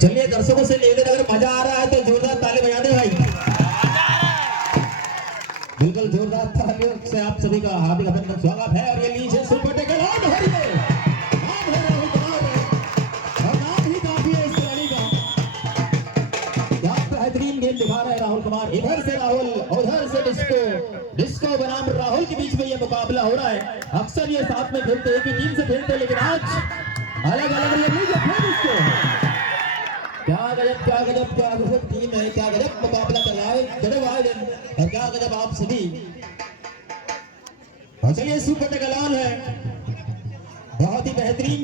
चलिए दर्शकों से निवेदन, अगर मजा आ रहा है तो जोरदार ताली बजा दे भाई। बिल्कुल जोरदार तालियों से आप सभी का हार्दिक अभिनंदन स्वागत है। और ये लीजिए सुपर टेकल ऑन हो रही है, नाम है राहुल कुमार और नाम ही काफी है इस खिलाड़ी का। क्या बेहतरीन गेम दिखा रहे हैं राहुल कुमार। इधर से राहुल, उधर से डिस्को, डिस्को बनाम राहुल के बीच में ये मुकाबला हो रहा है। अक्सर ये साथ में खेलते, एक ही टीम से खेलते, लेकिन आज अलग अलग डिस्को। क्या गजब, क्या गजब, क्या गजब टीम है, क्या गजब मुकाबला कर रहा है गजब आयोजन, और क्या गजब आप सभी। और चलिए सुपर टेकल ऑन है, बहुत ही बेहतरीन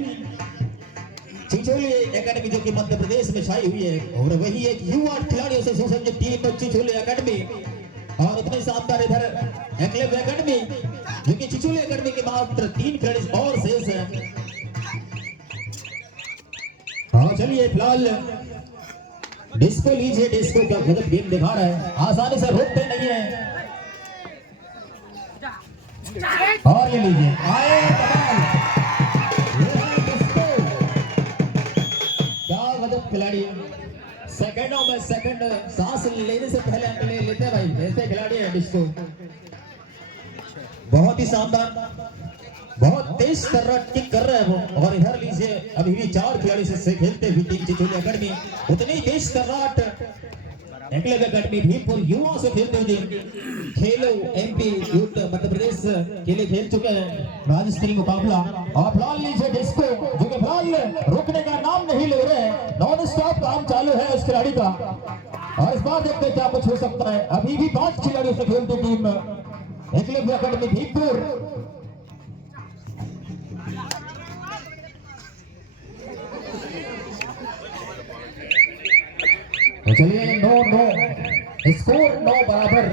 चिचोली एकेडमी जो कि मध्य प्रदेश में छाई हुई है, और वही एक युवा खिलाड़ियों से सुसज्जित टीम चिचोली एकेडमी। और इतने शानदार इधर एक्लेव एकेडमी, जो कि चिचोली एकेडमी के मात्र 3 खिलाड़ी और शेष है। और चलिए फिलहाल डिस्को लीजिए, डिस्को क्या गजब गेम दिखा रहा है, आसानी से रोकते नहीं है। और ये लीजिए आए डिस्को, क्या गजब खिलाड़ी, सेकंडों में सेकंड सांस लेने से पहले अंक ले लेते हैं भाई, ऐसे खिलाड़ी है डिस्को। बहुत ही शानदार, बहुत तेज तर्रा किक कर रहे हैं वो। और इधर लीजिए अभी भी 4 खिलाड़ी से खेलते हुए टीम चिचोली एकेडमी, उतनी तेज तर्राट एक्लेव एकेडमी भीमपुर युवा से खेलते हुए खेलो एमपी यूथ मध्य प्रदेश के लिए खेल चुके हैं राज्य मुकाबला। और फिलहाल लीजिए डिस्को, जो कि फिलहाल रुकने का नाम नहीं ले रहे हैं, नॉन स्टॉप काम चालू है उस खिलाड़ी का। और इस बार देखते क्या कुछ हो सकता है। अभी भी 5 खिलाड़ियों से खेलती टीम एक्लेव एकेडमी भीमपुर। तो चलिए 9-9 स्कोर 9 बराबर।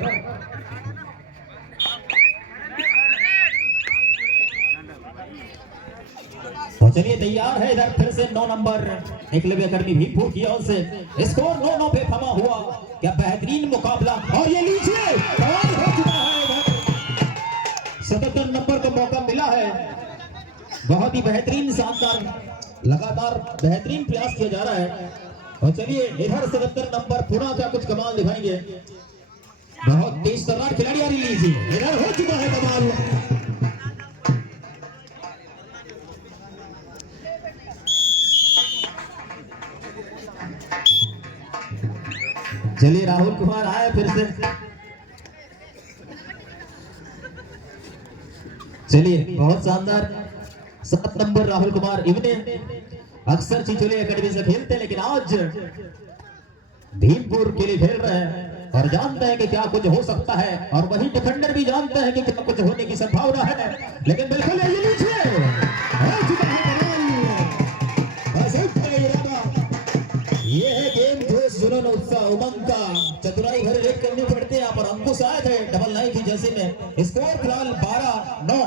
तो चलिए तैयार है इधर फिर से 9 नंबर एक्लेव एकेडमी भीमपुर की ओर से, स्कोर 9-9 पे थमा हुआ। क्या बेहतरीन मुकाबला, और ये लीजिए कमाल हो चुका है, 77 नंबर का मौका मिला है। बहुत ही बेहतरीन शानदार, लगातार बेहतरीन प्रयास किया जा रहा है। और चलिए इधर 77 नंबर पुनः क्या कुछ कमाल दिखाएंगे, बहुत तेज तर्रार खिलाड़ी आ रही लीजिए, इधर हो चुका है कमाल। चलिए राहुल कुमार आए फिर से, चलिए बहुत शानदार 7 नंबर राहुल कुमार। इन्हें अक्सर चिचोली एकेडमी से खेलते हैं, लेकिन आज भीमपुर के लिए खेल रहे हैं और जानते हैं कि क्या कुछ हो सकता है। और वही डिफेंडर भी जानते हैं कि क्या कुछ होने की संभावना है, लेकिन बिल्कुल ये लीजिए हो चुका है कमाल। ये है गेम, जोश जुनून उत्साह उमंग का चतुराई भरे रेड करनी पड़ती है। यहाँ पर अंकुश आए थे 99 की जैसे में। स्कोर फिलहाल 12-9,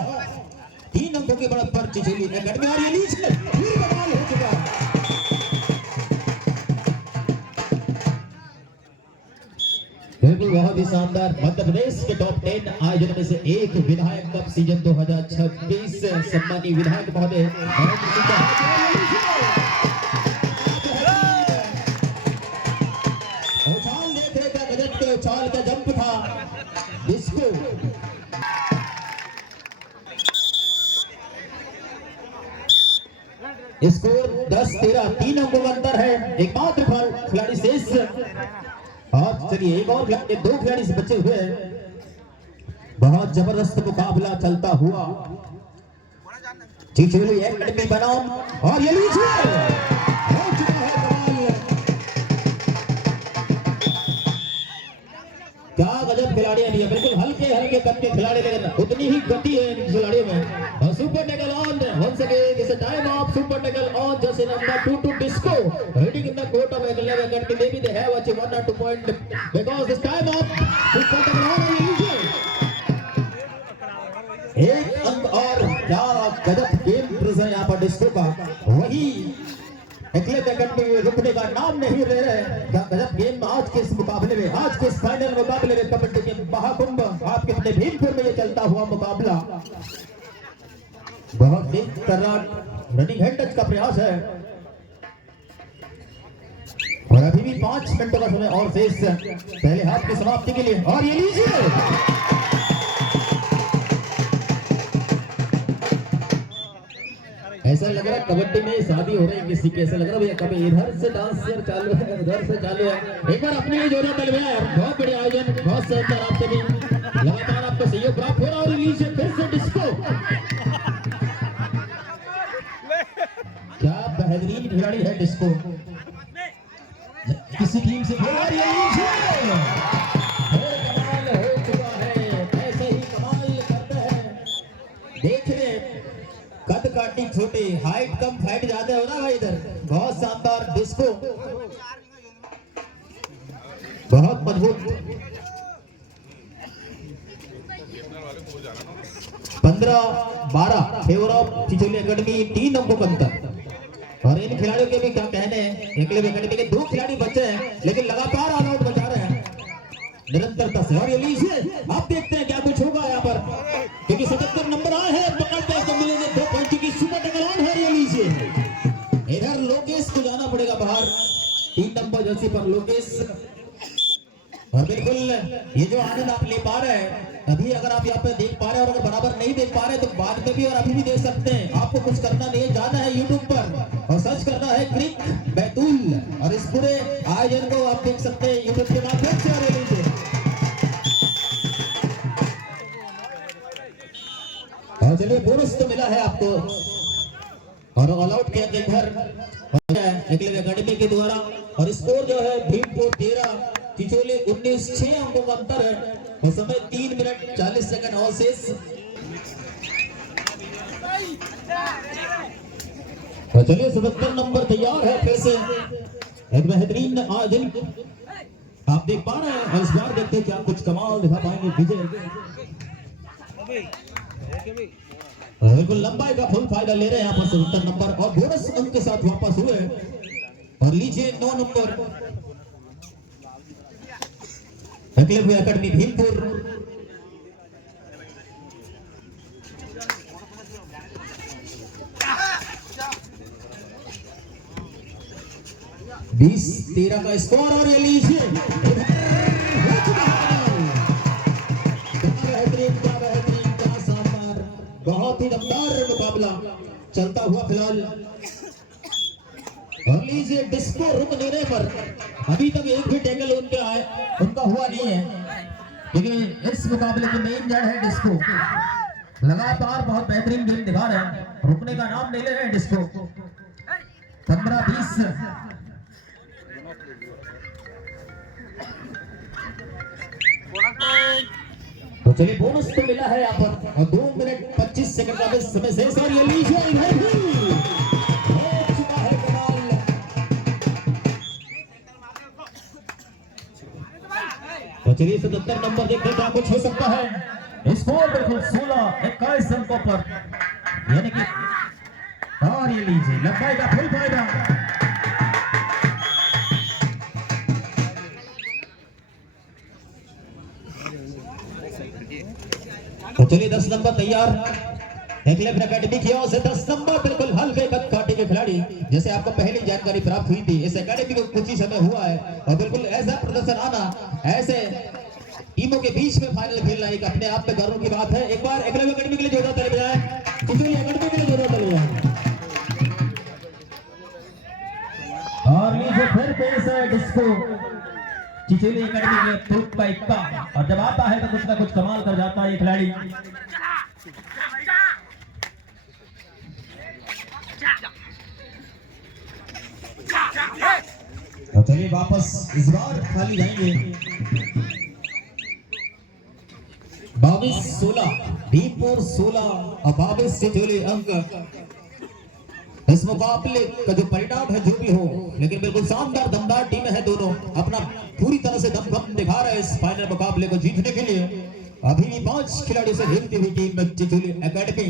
3 अंकों के बढ़त पर चिचोली एकेडमी आ रही है। फिर कमाल हो चुका, बिल्कुल बहुत ही शानदार। मध्य प्रदेश के टॉप 10 आयोजन में से एक विधायक कप सीजन 2026 सम्मानीय विधायक महोदय उछाल देख रहे थे, गजब के उछाल का जंप था डिस्को। स्कोर 10-13, 3 अंकों का अंतर है, एकमात्र खिलाड़ी शेष। और चलिए एक और खिलाड़ी, 2 खिलाड़ी से बचे हुए हैं। बहुत जबरदस्त मुकाबला चलता हुआ चिचोली एकेडमी बनाम, और ये लीजिए हो चुका है कमाल। क्या गजब खिलाड़ी है, बिल्कुल हल्के हल्के कद के खिलाड़ी, लेकिन उतनी ही गति है इन खिलाड़ियों में। और super tackle on once again is a time of super tackle on jersey number 22 disco heading in the court of Eklev Academy. Maybe they have achieved 1 or 2 point because this time of super tackle on एक अंक। और क्या गजब game present यहाँ पर disco का, वही एक्लेव academy रुकने का नाम नहीं ले रहे। क्या गजब गेम आज के इस मुकाबले में, आज के इस फाइनल मुकाबले में, कबड्डी के महाकुंभ आपके अपने भीमपुर में ये चलता हुआ मुकाबला। बहुत तेज तर्रार रनिंग हैंड टच का प्रयास है, और अभी भी 5 मिनटों का समय और शेष पहले हाफ की समाप्ति के लिए। और ये लीजिए ऐसा लग रहा है कबड्डी में शादी हो रही है किसी के। ऐसा लग रहा है कभी इधर से डांस चालू है, उधर से चालू है। एक बार अपने लिए जोरदार तालियां यार। बहुत बढ़िया आयोजन, बहुत शानदार। आपसे भी लगातार आपको सहयोग प्राप्त हो रहा है। और लीजिए फिर से डिस्को, क्या बेहतरीन खिलाड़ी है डिस्को, किसी टीम से खेल। और ये लीजिए कमाल हो चुका है। ऐसे ही कमाल करते हैं। देखने कद काटी छोटे, हाइट कम फाइट ज्यादा हो रहा भाई इधर। बहुत शानदार डिस्को, बहुत मजबूत। 15-12 फेवर ऑफ चिचोली एकेडमी, 3 अंकों का अंतर। और इन खिलाड़ियों के भी क्या कहने हैं। एकलव्य एकेडमी के 2 खिलाड़ी बचे हैं लेकिन लगातार ऑल आउट बचा रहे हैं निरंतरता से। और ये लीजिए आप देखते हैं क्या कुछ होगा यहाँ पर, क्योंकि 77 नंबर आए हैं। पकड़ते हैं तो मिलेंगे 2 पॉइंट की सुपर टक्कर ऑन है। ये लीजिए इधर लोकेश को जाना पड़ेगा बाहर, 3 नंबर जर्सी पर लोकेश। और बिल्कुल ये जो आनंद आप ले पा रहे हैं अभी, अगर आप यहाँ पे देख पा रहे हैं और अगर बराबर नहीं देख पा रहे तो बाद में भी और अभी भी देख सकते हैं। आपको कुछ करना नहीं है, जाना है यूट्यूब पर और सर्च करना है क्रिक बैतूल और इस पूरे आयोजन को आप देख सकते हैं यूट्यूब के माध्यम से। और चलिए बोनस तो मिला है आपको। और ऑल आउट किया एकलव्य एकेडमी के द्वारा। और स्कोर जो है भीमपुर 13 चिचोली 19, 6 अंकों का अंतर है। और समय 3 मिनट 40 सेकंड और शेष। तो चलिए 77 नंबर तैयार है फिर से। एक बेहतरीन आयोजन आप देख पा रहे हैं। और इस बार देखते हैं क्या कुछ कमाल दिखा पाएंगे विजय। बिल्कुल लंबाई का फुल फायदा ले रहे हैं यहाँ पर 77 नंबर और बोनस अंक के साथ वापस हुए। और लीजिए 9 नंबर एकलव्य एकेडमी भीमपुर। बीस 13 का स्कोर। और ये लीजिए बहुत ही दमदार मुकाबला चलता हुआ फिलहाल। और लीजिए डिस्को रुक नहीं रहे पर अभी तक एक भी टैकल उनका हुआ नहीं है, क्योंकि इस मुकाबले की मेन जड़ है डिस्को। लगातार बहुत बेहतरीन गेम दिखा रहे हैं, रुकने का नाम नहीं ले रहे हैं डिस्को। 15-20 तो चलिए बोनस तो मिला है यहाँ पर। और 2 मिनट 25 सेकंड का समय शेष। और ये लीजिए तो चलिए 77 नंबर देखते हैं क्या कुछ हो सकता है। स्कोर बिल्कुल 16-21 अंकों पर, यानी कि। और ये लीजिए लंबाई का फुल फायदा। तो चलिए 10 नंबर तैयार एकलव्य एकेडमी की ओर से। 10 नंबर बिल्कुल हल्के कद काटे के खिलाड़ी, जैसे आपको पहले जानकारी प्राप्त हुई थी इस एकेडमी को कुछ ही समय हुआ है। और बिल्कुल ऐसा प्रदर्शन आना, ऐसे टीमों के बीच में फाइनल खेलना एक अपने आप में गर्व की बात है। एक बार एकलव्य एकेडमी के लिए जोरदार तालियां बजाएं, चिचोली एकेडमी के लिए जोरदार तालियां। और लीजिए फिर पेश है डिस्को चिचोली एकेडमी के तुक का इक्का। और जब आता है तो कुछ ना कुछ कमाल कर जाता है ये खिलाड़ी। तो चलिए वापस इस बार खाली जाएंगे। 22-16 भीमपुर 16 और 22 चिचोली अंक। इस मुकाबले का जो परिणाम है जो भी हो, लेकिन बिल्कुल शानदार दमदार टीमें हैं दोनों, अपना पूरी तरह से दमखम दिखा रहे हैं इस फाइनल मुकाबले को जीतने के लिए। अभी भी 5 खिलाड़ियों से खेलती हुई टीम में चिचोली एकेडमी।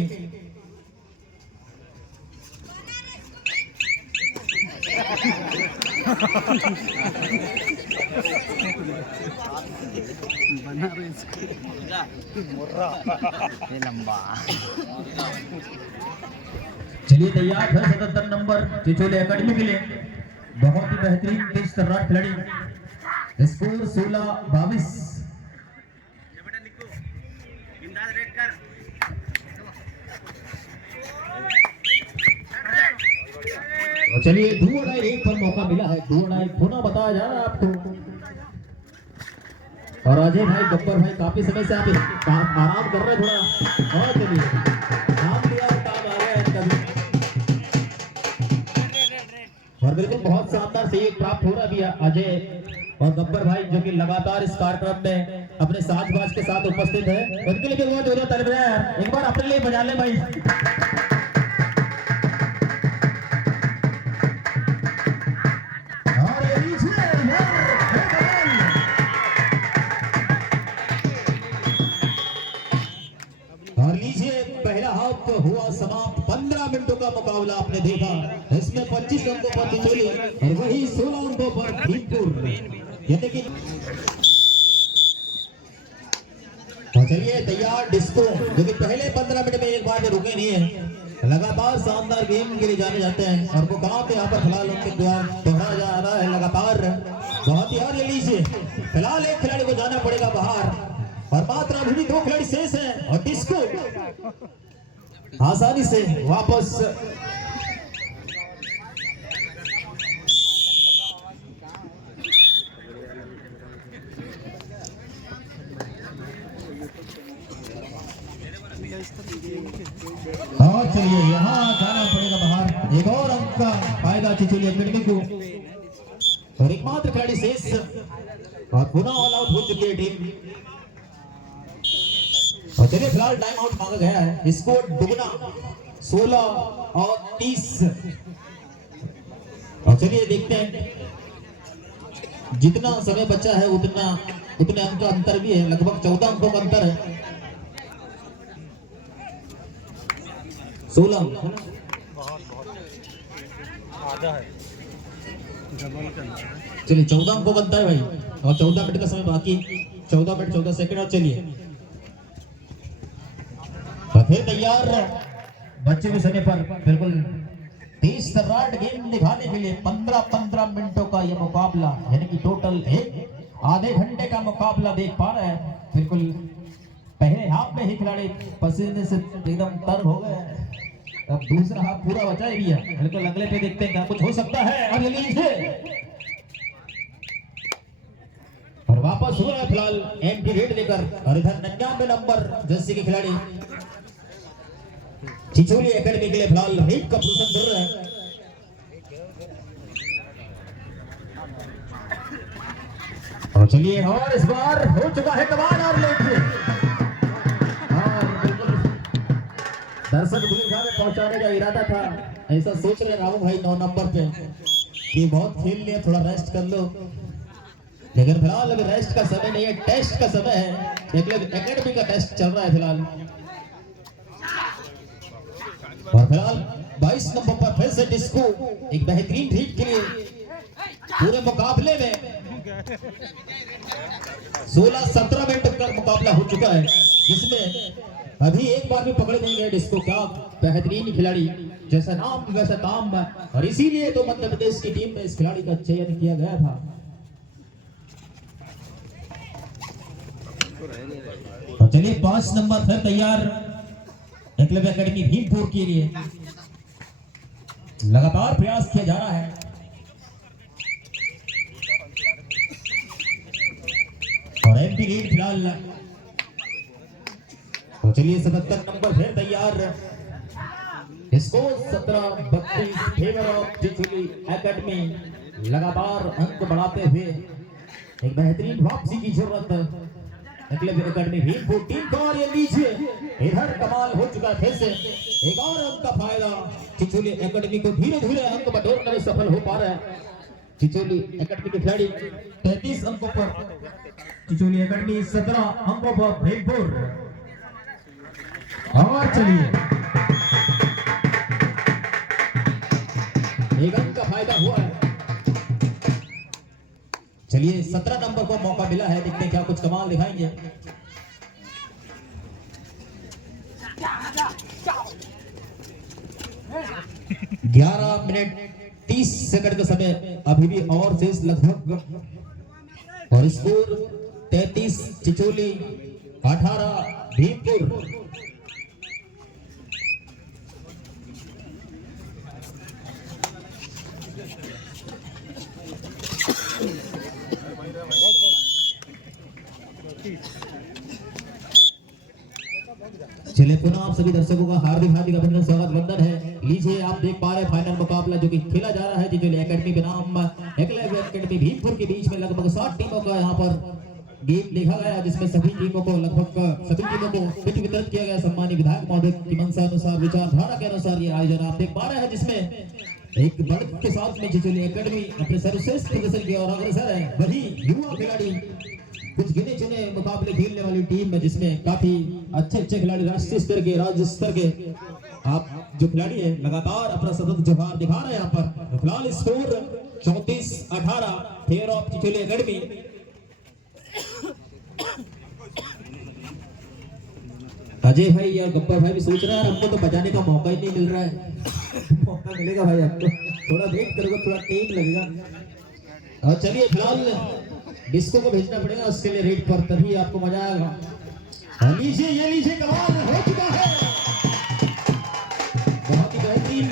चलिए तैयार है 77 नंबर चिचोली एकेडमी के लिए। बहुत ही बेहतरीन तेज तर्रार खिलाड़ी। स्कोर 16-22। तो चलिए 2-1 पर मौका मिला है, 2-1 होना बताया जा रहा है आपको। और अजय भाई, गब्बर भाई काफी समय से आप आराम कर रहे हैं थोड़ा। और चलिए काम लिया और काम आ गया इनका भी। और बिल्कुल बहुत शानदार से एक प्राप्त हो रहा भी है अजय और गब्बर भाई, जो कि लगातार इस कार्यक्रम में अपने साज-बाज के साथ उपस्थित है। उनके लिए भी बहुत जोरदार तालियां यार, एक बार अपने लिए बजा ले भाई। और ये लीजिए और लीजिए, पहला हाफ हुआ समाप्त। 15 मिनटों का मुकाबला आपने देखा, इसमें 25 अंकों पर तिचोली और वही 16 अंकों पर भीमपुर। यानी कि तो चलिए तैयार डिस्को, जो कि पहले 15 मिनट में एक बार भी रुके नहीं है, लगातार शानदार गेम के लिए जाने जाते हैं। और वो कहाँ पे यहाँ पर फिलहाल उनके द्वारा दोहराया जा रहा है लगातार। बहुत ही और ये लीजिए, फिलहाल एक खिलाड़ी को जाना पड़ेगा बाहर और मात्र अभी 2 खिलाड़ी शेष हैं और डिस्को आसानी से वापस और चलिए यहाँ जाना पड़ेगा बाहर। एक और अंक का फायदा चिचोली एकेडमी को और एकमात्र खिलाड़ी शेष और पुनः ऑल आउट हो चुकी है टीम। और चलिए फिलहाल टाइम आउट मांगा गया है, स्कोर दुगना 16 और 30। और चलिए देखते हैं, जितना समय बचा है उतने अंक का अंतर भी है, लगभग 14 अंकों का अंतर है। 16 आधा है, चलिए 14 अंकों का अंतर है भाई। और 14 मिनट का समय बाकी, 14 मिनट 14 सेकंड। और चलिए फिर तैयार बच्चे भी समय पर बिल्कुल 30 तर्रार गेम दिखाने के लिए 15-15 मिनटों का यह मुकाबला, यानी कि टोटल एक आधे घंटे का मुकाबला देख पा रहे हैं। बिल्कुल पहले हाफ में ही खिलाड़ी पसीने से एकदम तर हो गए, अब दूसरा हाफ पूरा बचा ही है। बिल्कुल अगले पे देखते हैं क्या कुछ हो सकता है। और और वापस हो रहा है फिलहाल एमपी रेड लेकर, और इधर 99 नंबर जर्सी के खिलाड़ी चिचोली एकेडमी के लिए फिलहाल रेड का प्रदर्शन कर रहे हैं। और चलिए, और इस बार हो चुका है कमाल। और देखिए, बिल्कुल दर्शक भीड़ में पहुंचाने का इरादा था, ऐसा सोच रहे रामू भाई 9 नंबर पे कि बहुत खेल लिया, थोड़ा रेस्ट कर लो। लेकिन फिलहाल अभी रेस्ट का समय नहीं है, टेस्ट का समय है। एकेडमी का टेस्ट चल रहा है फिलहाल। और फिलहाल 22 नंबर पर फिर से डिस्को एक बेहतरीन हीट के लिए पूरे मुकाबले में 16-17 मिनट का मुकाबला हो चुका है, जिसमें अभी एक बार भी पकड़े नहीं गए डिस्को। क्या बेहतरीन खिलाड़ी, जैसा नाम वैसा काम, और इसीलिए तो मध्य प्रदेश की टीम में इस खिलाड़ी का चयन किया गया था। तो चलिए 5 नंबर फिर तैयार एकलव्य एकेडमी भीमपुर के लिए, लगातार प्रयास किया जा रहा है। और एमपी लीड फिलहाल। तो चलिए 77 नंबर फिर तैयार, इसको 17-32 फेवर ऑफ चिचोली एकेडमी। लगातार अंक बढ़ाते हुए एक बेहतरीन वापसी की जरूरत एकलव्य एकेडमी भीमपुर टीम को। और ये लीजिए, इधर कमाल हो चुका है, फिर से एक और अंक का फायदा चिचोली एकेडमी को। धीरे धीरे अंक बटोरने में सफल हो पा रहे हैं चिचोली एकेडमी के खिलाड़ी। 33 अंकों पर चिचोली एकेडमी, 17 अंकों पर भीमपुर। और चलिए एक अंक का फायदा हुआ है। चलिए 17 नंबर को मौका मिला है, देखते हैं क्या कुछ कमाल दिखाएंगे। 11 मिनट 30 सेकंड का समय अभी भी और शेष लगभग। और स्कोर 33 चिचोली 18 भीमपुर। चलिए पुनः आप सभी दर्शकों का हार्दिक हार्दिक अभिनंदन स्वागत वंदन है। लीजिए आप देख पा रहे हैं फाइनल मुकाबला जो कि खेला जा रहा है चिचोली एकेडमी बनाम एकलव्य एकेडमी भीमपुर के बीच में। लगभग 60 टीमों का यहाँ पर गेम देखा गया, जिसमें सभी टीमों को किट वितरित किया गया। सम्मानित विधायक महोदय की मंशा अनुसार, विचारधारा के अनुसार ये आयोजन आप देख पा रहे हैं, जिसमें एक बढ़त के साथ में चिचोली एकेडमी अपने सर्वश्रेष्ठ प्रदर्शन की ओर अग्रसर है। वही युवा खिलाड़ी कुछ गिने चुने मुकाबले खेलने वाली टीम में, जिसमें काफी अच्छे खिलाड़ी राष्ट्रीय स्तर के, राज्य स्तर के आप जो खिलाड़ी है लगातार अपना सतत जोहार दिखा रहे हैं यहाँ पर। फिलहाल score 34-18 fair of Chicholi academy. Ajay भाई और गब्बर भाई भी सोच रहे हैं हमको तो बजाने का मौका ही नहीं मिल रहा है। मौका मिलेगा भाई आपको, थोड़ा वेट करोगे, थोड़ा टाइम लगेगा। और चलिए फिलहाल डिस्को को भेजना पड़ेगा उसके लिए रेड पर, तभी आपको मजा आएगा। लीजिए ये लीजिए, कमाल हो चुका है, बहुत ही बेहतरीन।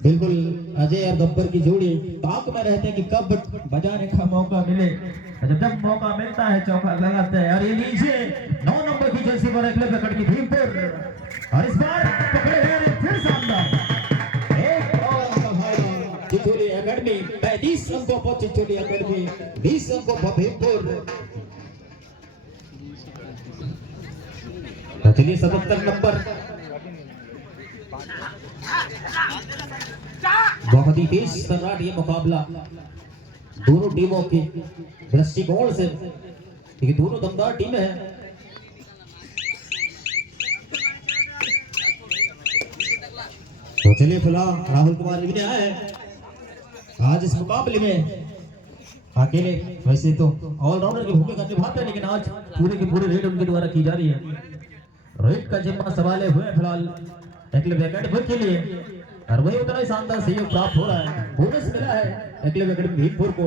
बिल्कुल अजय और गब्बर की जोड़ी ताक में रहते हैं कि कब बजाने का मौका मिले। जब मौका मिलता है चौका लगाते हैं। और ये लीजिए 9 नंबर की जर्सी पर एकलव्य एकेडमी भीमपुर, और इस बार पकड़े गए फिर शानदार चिचोली एकेडमी 35 अंकों पर चिचोली एकेडमी 20 अंकों पर भीमपुर। तो चलिए 77 नंबर, बहुत ही तेज तर्राट ये मुकाबला दोनों टीमों की दृष्टिकोण से, क्योंकि दोनों दमदार टीमें हैं। तो चलिए फिलहाल राहुल कुमार जी भी आए हैं आज इस मुकाबले में अकेले। वैसे तो ऑलराउंडर की भूमिका निभाते हैं, लेकिन आज पूरे के पूरे रेड उनके द्वारा की जा रही है। रेड का जिम्मा संभाले हुए फिलहाल एकलव्य एकेडमी के लिए, और वही उतना ही शानदार सहयोग प्राप्त हो रहा है। बोनस मिला है एकलव्य एकेडमी भीमपुर को।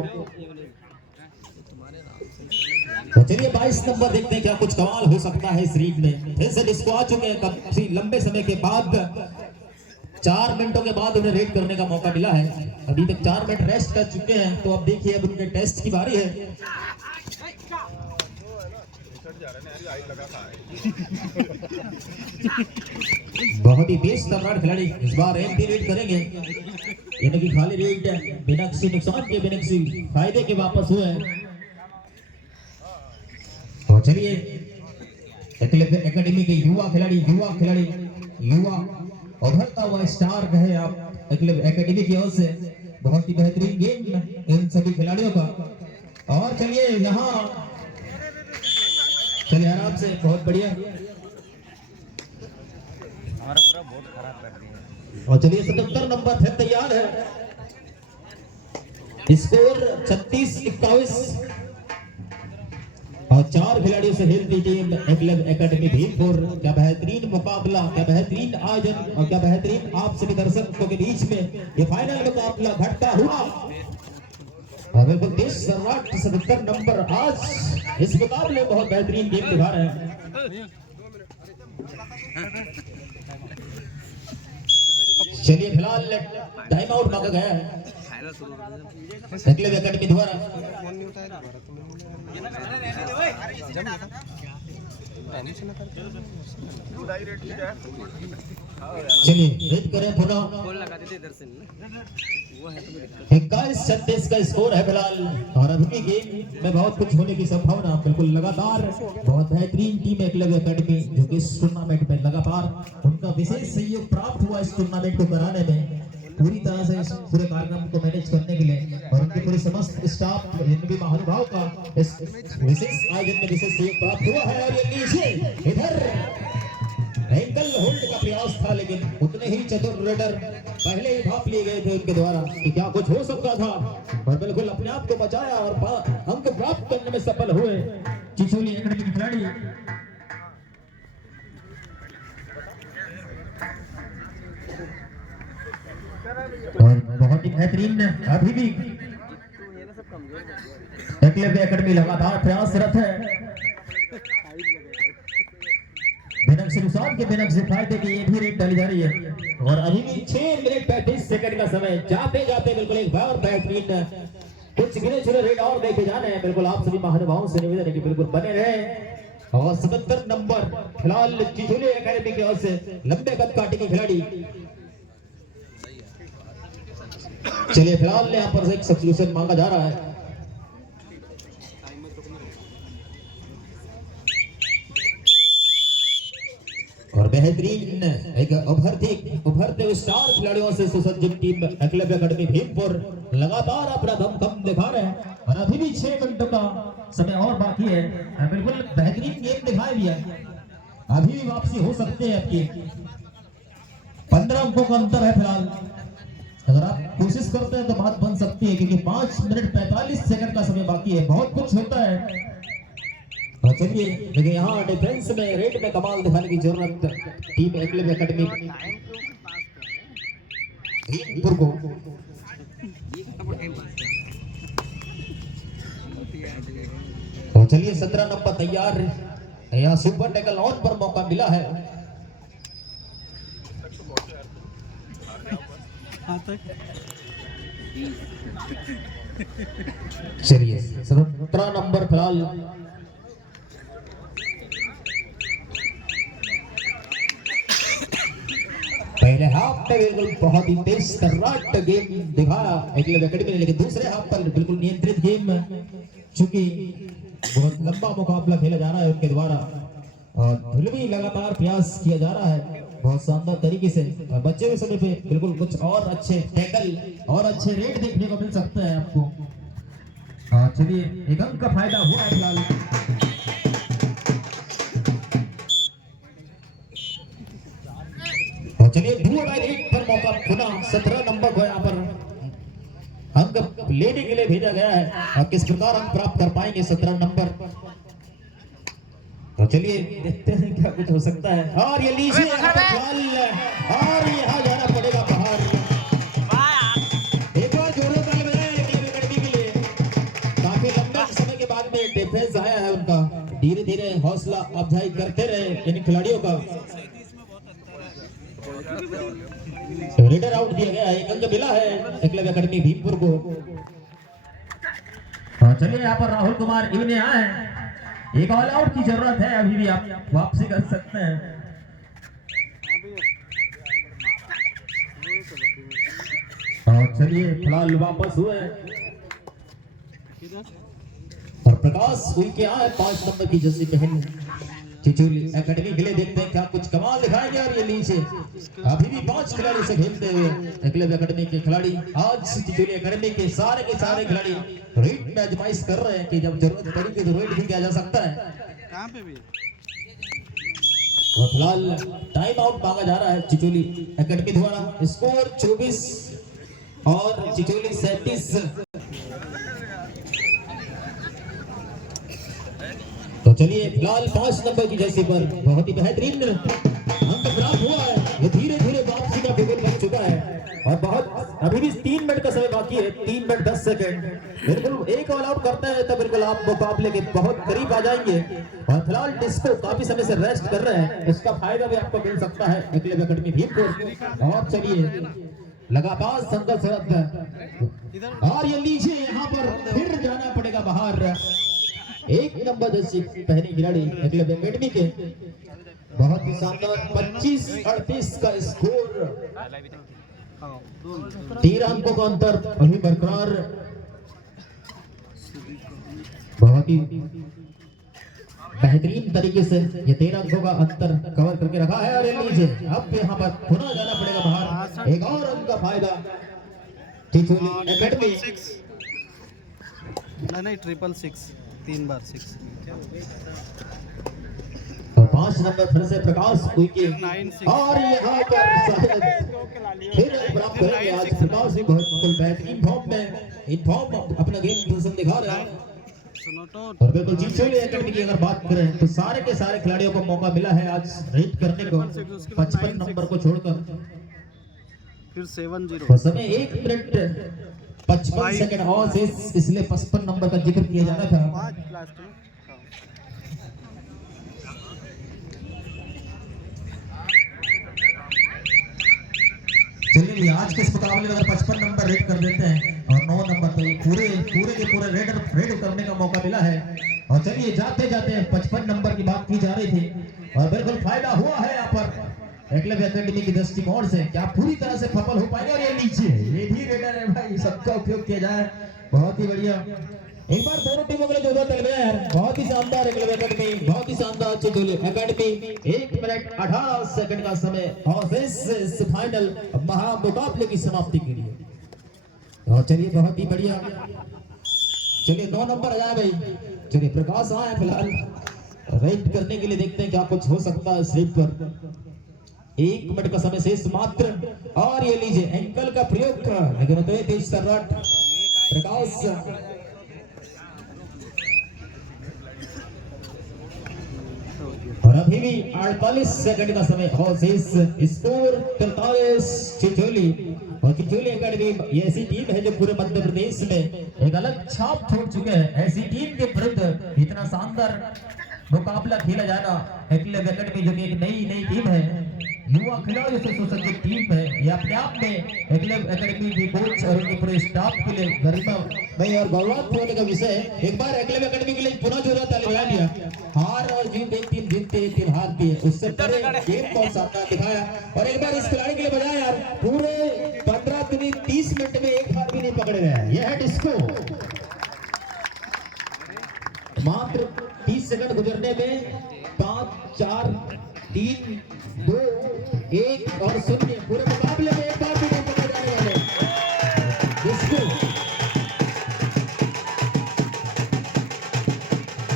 तो चलिए 22 नंबर देखते हैं क्या कुछ कमाल हो सकता है इस रीड में। फिर से डिस्को आ चुके हैं काफी लंबे समय के बाद, 4 मिनटों के बाद उन्हें रेड करने का मौका मिला है। अभी तक 4 मिनट रेस्ट कर चुके हैं, तो अब देखिए अब उनके टेस्ट की बारी है। बहुत ही तेज तर्राट खिलाड़ी इस बार एमपी रेड करेंगे, यानी कि खाली रेड बिना किसी नुकसान के, बिना किसी फायदे के वापस हुए हैं। तो चलिए एकलव्य एकेडमी के युवा खिलाड़ी उभरता हुआ स्टार कहे आप एकलव्य एकेडमी की ओर से, बहुत ही बेहतरीन गेम इन सभी खिलाड़ियों का। और चलिए यहाँ चलिए आराम से, बहुत बढ़िया। हमारा पूरा बोर्ड खराब कर दिया। और चलिए 77 नंबर फिर तैयार है। स्कोर 36-21 और 4 खिलाड़ियों से खेलती टीम एकलव्य एकेडमी भीमपुर। क्या बेहतरीन मुकाबला, क्या बेहतरीन आयोजन और क्या बेहतरीन आप सभी दर्शकों के बीच में ये फाइनल मुकाबला घटता हुआ। और बिल्कुल तेज तर्राट 77 नंबर आज इस मुकाबले में बहुत बेहतरीन गेम दिखा रहे हैं। चलिए फिलहाल टाइम आउट मांगा गया है एकलव्य एकेडमी द्वारा। चलिए रेड करें पुनः। 21-36 का स्कोर है फिलहाल, और अभी गेम में बहुत कुछ होने की संभावना बिल्कुल लगातार। बहुत बेहतरीन टीम एकलव्य एकेडमी जो कि इस टूर्नामेंट में लगातार उनका विशेष सहयोग प्राप्त हुआ इस टूर्नामेंट को कराने में, पूरी तरह से इस पूरे कार्यक्रम को मैनेज करने के लिए, और उनके पूरे समस्त स्टाफ जिन भी महानुभाव का इस विशेष आयोजन में विशेष सहयोग प्राप्त हुआ है। और ये लीजिए इधर एंकल होल्ड का प्रयास था, लेकिन उतने ही चतुर रेडर पहले ही भाप लिए गए थे उनके द्वारा कि क्या कुछ हो सकता था, और बिल्कुल अपने आप को बचाया और अंक प्राप्त करने में सफल हुए चिचोली एकेडमी के खिलाड़ी। और बहुत ही बेहतरीन अभी भी एकलव्य एकेडमी लगातार प्रयासरत है बिनक से नुकसान के बिनक से फायदे की ये भी रेट डाली जा रही है और अभी भी 6 मिनट 35 सेकंड का समय जाते जाते बिल्कुल एक बार बेहतरीन कुछ गिने चुने रेट और देखे जाने हैं। बिल्कुल आप सभी महानुभावों से निवेदन है कि बिल्कुल बने रहे और 77 नंबर फिलहाल चिचोली एकेडमी की ओर से लंबे कद काटे के खिलाड़ी चलिए फिलहाल यहाँ पर एक सब्स्टिट्यूशन मांगा जा रहा है और बेहतरीन एक उभरते स्टार खिलाड़ियों से सुसज्जित टीम एकलव्य एकेडमी भीमपुर लगातार अपना दम दिखा रहे हैं और अभी भी 6 मिनटों का समय और बाकी है। बिल्कुल बेहतरीन गेम दिखाया भी है, अभी भी वापसी हो सकती है आपकी। 15 अंकों का अंतर है फिलहाल, अगर आप कोशिश करते हैं तो बात बन सकती है क्योंकि 5 मिनट 45 सेकंड का समय बाकी है। बहुत कुछ होता है और चलिए देखिए यहाँ डिफेंस में रेट में कमाल दिखाने की जरूरत टीम एकलव्य एकेडमी भीमपुर को। तो चलिए 17 नंबर तैयार, यहाँ सुपर टैकल ऑन पर मौका मिला है। चलिए 17 नंबर फिलहाल पहले हाफ में बिल्कुल बहुत ही तेज तर्राट गेम दिखाया एकलव्य एकेडमी ने, लेकिन दूसरे हाफ पर बिल्कुल नियंत्रित गेम चूंकि बहुत लंबा मुकाबला खेला जा रहा है उनके द्वारा और भी लगातार प्रयास किया जा रहा है बहुत शानदार तरीके से और बच्चे हुए समय पे बिल्कुल कुछ और अच्छे टैकल और अच्छे रेट देखने को मिल सकता है आपको। चलिए एक अंक का फायदा हुआ है फिलहाल। चलिए डू बाय रेट पर मौका पुनः 17 नंबर को यहाँ पर अंक लेने के लिए भेजा गया है और किस प्रकार अंक प्राप्त कर पाएंगे 17 नंबर। तो चलिए देखते हैं क्या कुछ हो सकता है और ये लीजिए और यहाँ जाना पड़ेगा बाहर। एक बार जोरों ताली बजाएं एकलव्य एकेडमी के लिए, काफी लंबे समय के बाद में डिफेंस आया है उनका, धीरे धीरे हौसला अफजाई करते रहे इन खिलाड़ियों का। रेडर आउट दिया गया है, एक अंक मिला है एकलव्य एकेडमी भीमपुर को। चलिए यहाँ पर राहुल कुमार इवने आए हैं, एक ऑल आउट की जरूरत है, अभी भी आप वापसी कर सकते हैं। और चलिए फिलहाल वापस हुए और प्रकाश हुई के आए 5 नंबर की जर्सी पहन चिचोली एकेडमी के लिए। देखते हैं क्या कुछ कमाल दिखाएंगे और ये नीचे अभी भी 5 खिलाड़ी से खेलते हुए एकलव्य एकेडमी के खिलाड़ी आज चिचोली एकेडमी के सारे खिलाड़ी रेट में आजमाइश कर रहे हैं कि जब जरूरत पड़ी तो रेट भी किया जा सकता है। कहां पे भी और फिलहाल टाइम आउट मांगा जा रहा है चिचोली एकेडमी द्वारा। स्कोर 24 और चिचोली 37। तो चलिए फिलहाल 5 नंबर की जर्सी पर बहुत ही बेहतरीन अंक प्राप्त हुआ है, ये धीरे धीरे वापसी का विकेट बन चुका है और बहुत अभी भी 3 मिनट का समय बाकी है, 3 मिनट 10 सेकंड। बिल्कुल एक ऑल आउट करता है तो बिल्कुल आप मुकाबले के बहुत करीब आ जाएंगे और फिलहाल डिस्को काफी समय से रेस्ट कर रहे हैं, इसका फायदा भी आपको मिल सकता है एकलव्य एकेडमी भीमपुर। और चलिए लगातार संघर्षरत और ये लीजिए यहाँ पर फिर जाना पड़ेगा बाहर। 1 नंबर जर्सी पहने खिलाड़ी एकलव्य एकेडमी के, बहुत ही शानदार 25-38 का स्कोर, 13 अंकों का अंतर अभी बरकरार, बहुत ही बेहतरीन तरीके से ये 13 अंकों का अंतर कवर करके रखा है। और लीजिए अब यहाँ पर पुनः जाना पड़ेगा बाहर, एक और अंक का फायदा चिचोली एकेडमी। नहीं 666 3 बार 6 और 5 नंबर फिर से प्रकाश उइके और यहाँ पर शायद फिर प्राप्त करेंगे आज प्रकाश भी बहुत बेहतरीन फॉर्म में इन फॉर्म अपना गेम प्रदर्शन दिखा रहे हैं। और बिल्कुल चिचोली एकेडमी की अगर बात करें तो सारे के सारे खिलाड़ियों को मौका मिला है आज रेट करने को 55 नंबर को छोड़कर। फिर 7-0 तो समय 1 मिनट 55 सेकंड और शेष, इसलिए 55 नंबर का जिक्र किया जा रहा था। 5 लास्ट में। हाँ। चलिए भैया, आज के इस मुकाबले में अगर 55 नंबर रेड कर देते हैं और 9 नंबर, तो ये पूरे के पूरे रेड करने का मौका मिला है। और चलिए जाते जाते 55 नंबर की बात की जा रही थी और बिल्कुल फायदा हुआ है यहाँ पर एकलव्य एकेडमी की दृष्टिकोण से। क्या पूरी तरह से सफल हो पाएगा? और ये नीचे ये भी रेडर है भाई, सबका उपयोग किया जाए, बहुत ही बढ़िया। एक बार दोनों टीमों के लिए जोरदार तालियां यार, बहुत ही शानदार एकलव्य एकेडमी, बहुत ही शानदार चिचोली एकेडमी। 1 मिनट 18 सेकंड का समय और इस फाइनल महामुकाबले की समाप्ति के लिए। और चलिए बहुत ही बढ़िया, चलिए 9 नंबर आ जाए भाई। चलिए प्रकाश आए फिलहाल रेड करने के लिए, देखते हैं क्या कुछ हो सकता है स्लिप पर। 1 मिनट का समय शेष मात्र, और ये लीजिए एंकल का प्रयोग, लेकिन तो तेज तर्राट प्रकाश। और अभी भी 48 सेकंड का समय और शेष, स्कोर 43 चिचोली। और चिचोली एकेडमी ये ऐसी टीम है जो पूरे मध्य प्रदेश में एक अलग छाप छोड़ चुके हैं। ऐसी टीम के विरुद्ध इतना शानदार मुकाबला खेला जाना, एकलव्य एकेडमी जो कि एक नई टीम है, युवा खिलाड़ियों से सुसज्जित टीम है, ये अपने आप में एकलव्य एकेडमी के कोच और उनके पूरे स्टाफ के लिए गरिमामय और गौरवान्वित होने का विषय है। एक बार एकलव्य एकेडमी के लिए पुनः जोरदार तालियां दिया। हार और जीत, एक टीम जीतते एक टीम हारती है, उससे परे गेम बहुत शानदार दिखाया। और एक बार इस खिलाड़ी के लिए बजाया यार, पूरे 15-30 मिनट में एक बार भी नहीं पकड़े गए। यह है डिस्को, मात्र 30 सेकंड गुजरने में 5, 4, 3, 2, 1 और 0 पूरे मुकाबले में एक बार भी नहीं पकड़े जाने वाले। डिस्को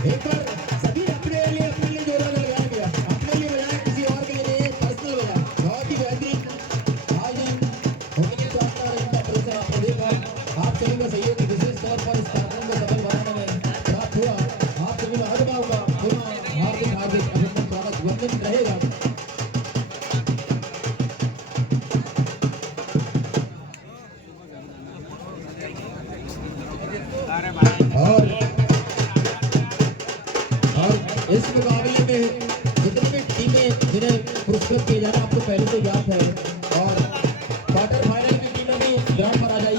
एक बार सभी अपने लिए जोरदार लगाया गया, अपने लिए बजाय, किसी और के लिए पर्सनल बजा, बहुत ही बेहतरीन आयोजन होने का परिसर आपने देखा। आप सभी का सहयोग विशेष तौर पर इस कार्यक्रम को सफल बनाने में प्राप्त हुआ। आप सभी महानुभाव का पुनः हार्दिक अभिनंदन, स्वागत, वंदन रहेगा। और